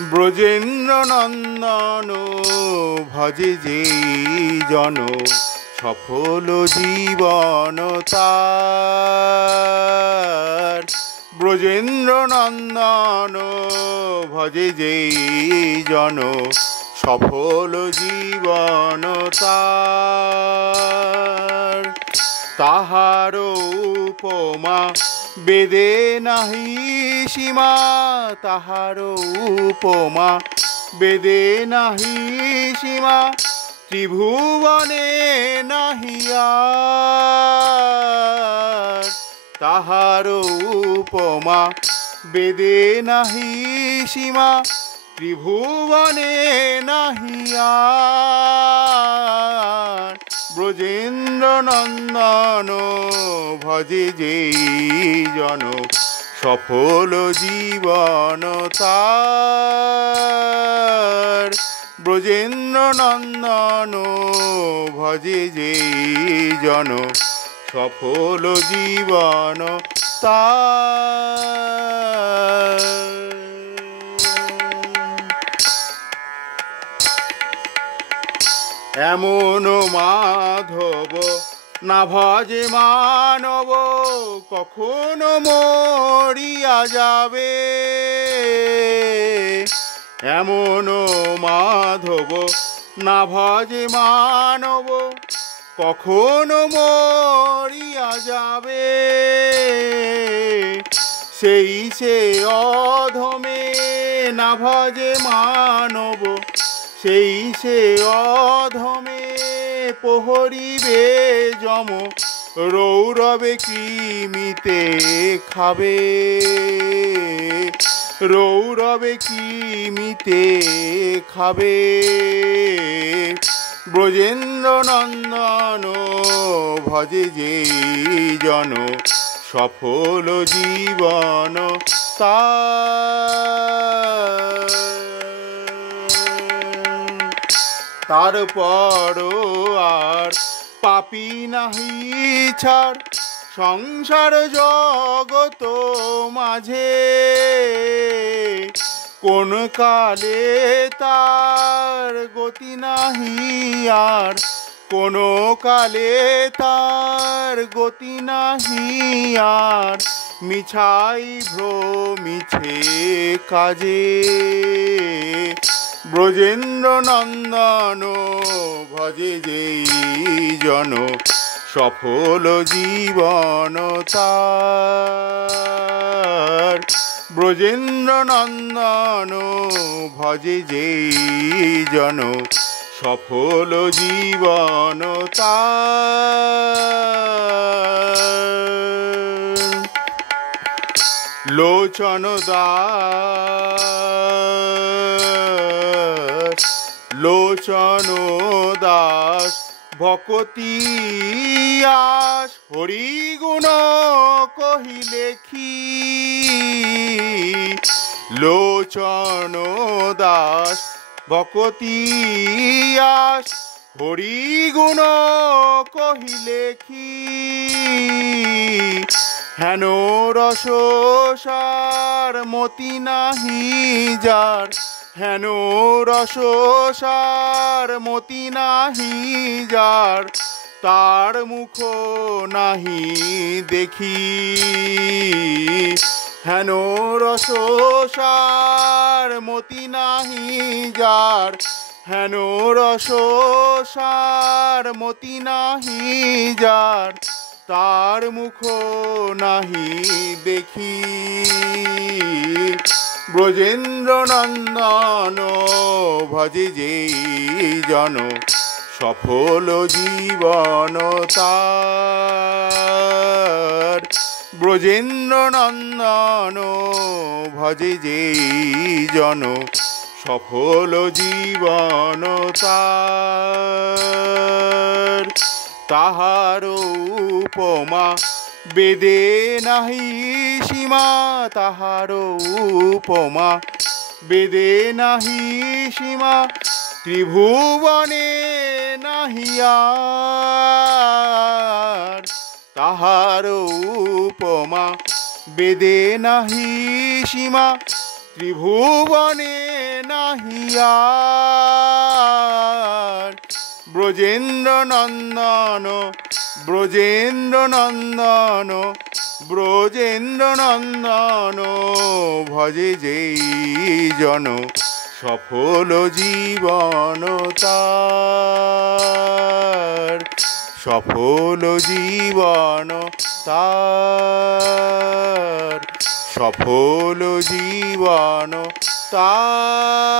ব্রজেন্দ্র নন্দন ভজে যে জন, সফল জীবন তার। ব্রজেন্দ্র নন্দন ভজে যে জন, সফল জীবন তার। তাহার উপমা বেদে নাহি সীমা, তাহার উপমা বেদে নাহি সীমা, ত্রিভুবনে নাহি আর। তাহার উপমা বেদে নাহি সীমা, ত্রিভুবনে নাহি আর। ব্রজেন্দ্র নন্দন ভজে যে জন, সফল জীবন তার। ব্রজেন্দ্র নন্দন ভজে যে জন, সফল জীবন তার। এমন মাধব না ভজে মানব, কখনো মরিয়া যাবে। এমন মাধব না ভজে মানব, কখনো মরিয়া যাবে। সেই সে অধমে না ভজে মানব, সেই সে অধমে প্রহরিবে যম, রৌরবে কৃমিতে খাবে। রৌরবে কৃমিতে খাবে। ব্রজেন্দ্র নন্দন ভজে যে জন, সফল জীবন তার। তারপর আর পাপী নাহি ছাড়, সংসার জগত মাঝে। কোন কালে তার গতি নাহি আর, কোন কালে তার গতি নাহি আর। মিছাই ভ্রমিছে কাজে। ব্রজেন্দ্র নন্দন ভজে যে জন, সফল জীবন তার। ব্রজেন্দ্র নন্দন ভজে যে জন, সফল জীবন তার। লোচন দাস, লোচন দাস ভকতি আস, হরিগুণ কহিলে কি। লোচন দাস ভকতি আস, হরিগুণ কহিলে কি। হেন রস সার মতি নাহি যার, হেন রস সার মতি নাহি যার। তার মুখ নাহি দেখি, হেন রস সার মতি নাহি যার। হেন রস সার মতি নাহি যার। তার মুখ নাহি দেখি। ব্রজেন্দ্র নন্দন ভজে যে জন, সফল জীবন তার। ব্রজেন্দ্র নন্দন ভজে যে জন, সফল জীবন তার। তাহার উপমা বেদে নাহি সীমা, তাহার উপমা বেদে নাহি সীমা। ত্রিভুবনে নাহি আর। তাহার উপমা বেদে নাহি সীমা, ত্রিভুবনে নাহিয়ার ব্রজেন্দ্র নন্দন ব্রজেন্দ্র নন্দন ব্রজেন্দ্র নন্দন ভজে যেই জন সফল জীবন তার সফল জীবন তার সফল জীবন তার